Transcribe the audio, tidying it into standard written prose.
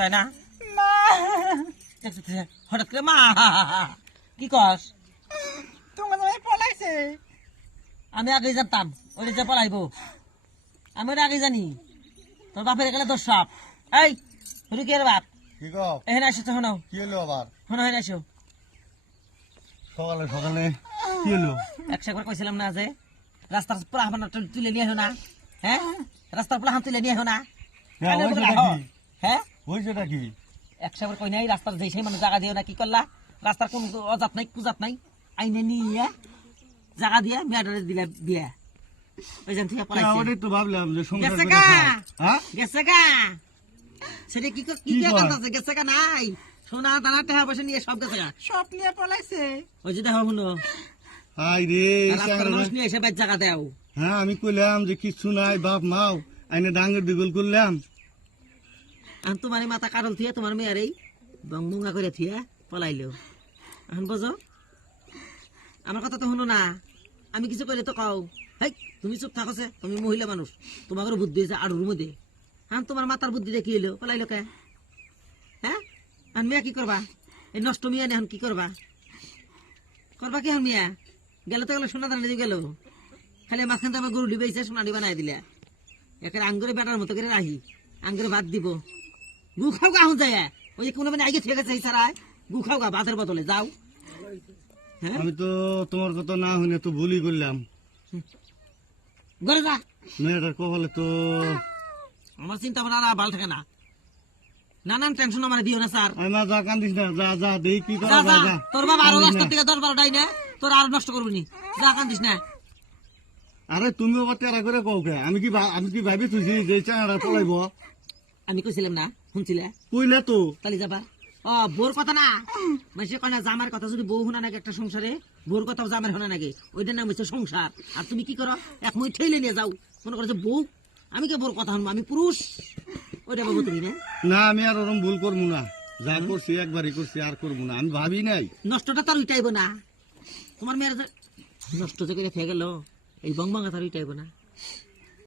তাই না মা হঠাৎ করে মা কি কস? তোমার জামাই পলাইছে। আমি আগে জানতাম ওইটা যে পলাইবো, আমি ওটা আগে জানি। তোর বাপের গেলে তোর সব এই রুকি এর বাপ কি গো এখানে আসো তো শোনো কি হলো আবার শোনো এখানে আসো। সকালে সকালে কি হলো? একবার কইছিলাম না যে রাস্তার পুরা হামান তুলে নিয়ে আসো না, হ্যাঁ রাস্তার পুরা হাম তুলে নিয়ে আসো না। হ্যাঁ, কানে ওই বলে যেটা রাখো। কি? হ্যাঁ ওই যেটা কি একবার কই নাই রাস্তার যেই সেই মানুষ জায়গা দিও না, কি করলা? রাস্তার কোন অজাত নাই কুজাত নাই, আইনে নিয়ে জায়গা দিয়ে মেয়াডারে দিলে বিয়া ওই জান থেকে পলাইছে। ওটাই তো ভাবলাম যে সংসার গেছে করে গা খাও। হ্যাঁ গেছে গা সেটা কি কি কি কয়? কান্দাছে? গেছে গা নাই সোনা দানা টাকা পয়সা নিয়ে সব গেছে গা। সব নিয়ে পলাইছে। ওই যে দেখো শুনো হাই রে রাস্তার মানুষ নিয়ে এসে বাইর জায়গা দেও। হ্যাঁ আমি কইলাম যে কিছু নাই বাপ মাও আইনে ডাঙ্গের দিগল করলাম। এখন তোমার মাথা কারল থিয়া তোমার মেয়ের এই বংবুঙ্গা করে থিয়া পলাইলো। এখন বোঝো আমার কথা তো শুনো না, আমি কিছু কইলে তো কও হেই তুমি চুপ থাকছে, তুমি মহিলা মানুষ, তোমাকে বুদ্ধি হয়েছে আড়ুর মধ্যে। এখন তোমার মাথার বুদ্ধি দেখি এলো পলাইলো কে? হ্যাঁ এখন মিয়া কি করবা? এই নষ্ট মিয়া এখন কি করবা? করবা কি এখন মিয়া? গেলে তো গেলে সোনা দানা দিয়ে গেল, খালি মাঝখান আমার গরু ডিবাইছে সোনালি বানাই দিলে। একের আঙ্গুরে বেটার মতো করে রাহি আঙ্গুরে ভাত দিব গু খাও গা। যায় ওই যে কোনো মানে আগে ঠিক আছে সারায় গু খাও গা ভাতের বদলে যাও। হ্যাঁ আমি তো তোমার কথা না শুনে তো ভুলই করলাম। ঘরে যা, মেয়েটার কপালে তো আমার চিন্তা ভাবনা আর ভালো থাকে না, নানান টেনশন আমার দিও না স্যার। আমি মা যা কান্দিস না, যা যা দেই কি করা যা যা যায় যা। তোর বাবা আরো কান্দিস 10টা না। থেকে 10-12টাই না তোর আর নষ্ট করবি নি, যা কান্দিস না। আরে তুমি আবার তেরা করে কও কে? আমি কি ভাবি তুইছি যে চাঁড়া পলাইব? আমি কইছিলাম না শুনছিলে কইলে তো তালি যাবা। ও বোর কথা না মানে কয় না জামার কথা যদি বউ শোনা নাকি একটা সংসারে বোর কথা জামার শোনা নাকি, ওইটার নাম হচ্ছে সংসার। আর তুমি কি করো এক মই ঠেলে নিয়ে যাও, মনে করো যে বউ আমি কে বোর কথা শুনবো, আমি পুরুষ ওইটা বাবু তুমি না। না আমি আর ওরম ভুল করবো না, যা করছি একবারই করছি আর করবো না। আমি ভাবি নাই নষ্টটা তার উইটাইব না, তোমার মেয়ের নষ্ট যে করে খেয়ে গেল এই বংবাঙ্গা তার উইটাইব না।